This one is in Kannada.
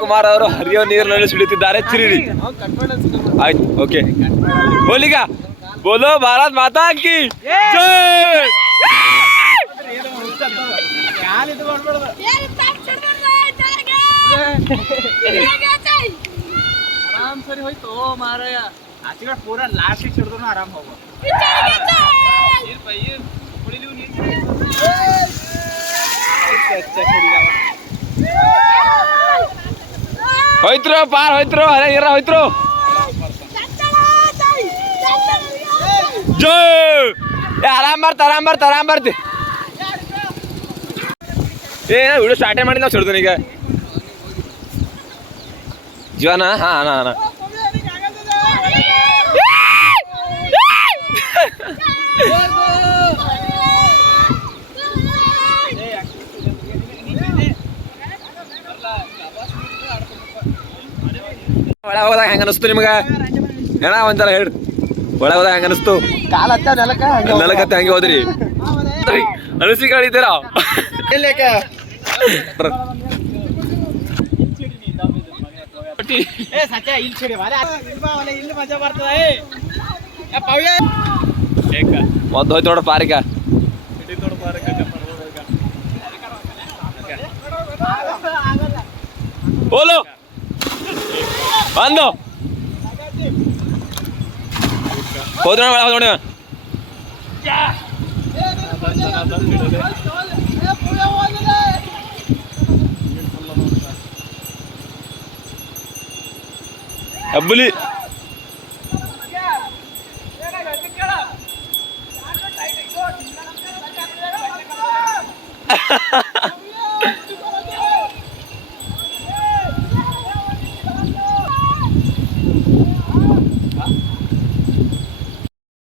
ಕುಮಾರ್ ಅವರು ಹರಿಯೋ ನೀರಿನಲ್ಲಿ ಸಿಡುತ್ತಿದ್ದಾರೆ. ಚಿರಿಡಿ ಆಯ್ತು, ಓಕೆ. ಬೋಲಿಗ ಬೋಲೋ ಭಾರತ್ ಮಾತಾ ಕಿ ಜೈ. ಆರಾಮ್ ಸರಿ ಹೋಯ್ತು ಮಾರಾಯ. ಆಚೆ ಪೂರಾ ಲಾಸ್ಟ್ ಹಿಡಿದ್ರು ಆರಾಮ್ ಹೋಗೋ. ಹೋಯ್ತ್ರು ಪಾರ್ ಹೋಯ್ತ್ರು ಅರೆ ನೀರ ಹೋಯ್ತ್ರು. ಜೈ ಆರಾಮ್ ಬರ್ತಿ. ವಿಡಿಯೋ ಸ್ಟಾರ್ಟೇ ಮಾಡಿ ನಾವು ಸಿಡ್ದು ಈಗ ಜೀವನ. ಹಾ ಒಳಗೆ ಹೋದಾಗ ಹೆಂಗ ಅನಿಸ್ತು ನಿಮ್ಗ ಏನ ಒಂದ್ಸಲ ಹೇಳ್ರಿ. ಒಳಗೆ ಹೋದಾಗ ಹೆಂಗ ಅನಿಸ್ತು? ನೆಲಕತ್ತೆ ಹಂಗೆ ಹೋದ್ರಿ ಅನಿಸಿಕೆ ಹೇಳಿದ್ದೀರಾ? ಒಂದು ಹೋಯ್ತು ನೋಡ ಪಾರಿಕ. ಬೋಲು ಬಂದು ಹೋದ್ರ ನೋಡಿ. ಅಬ್ಬುಲಿ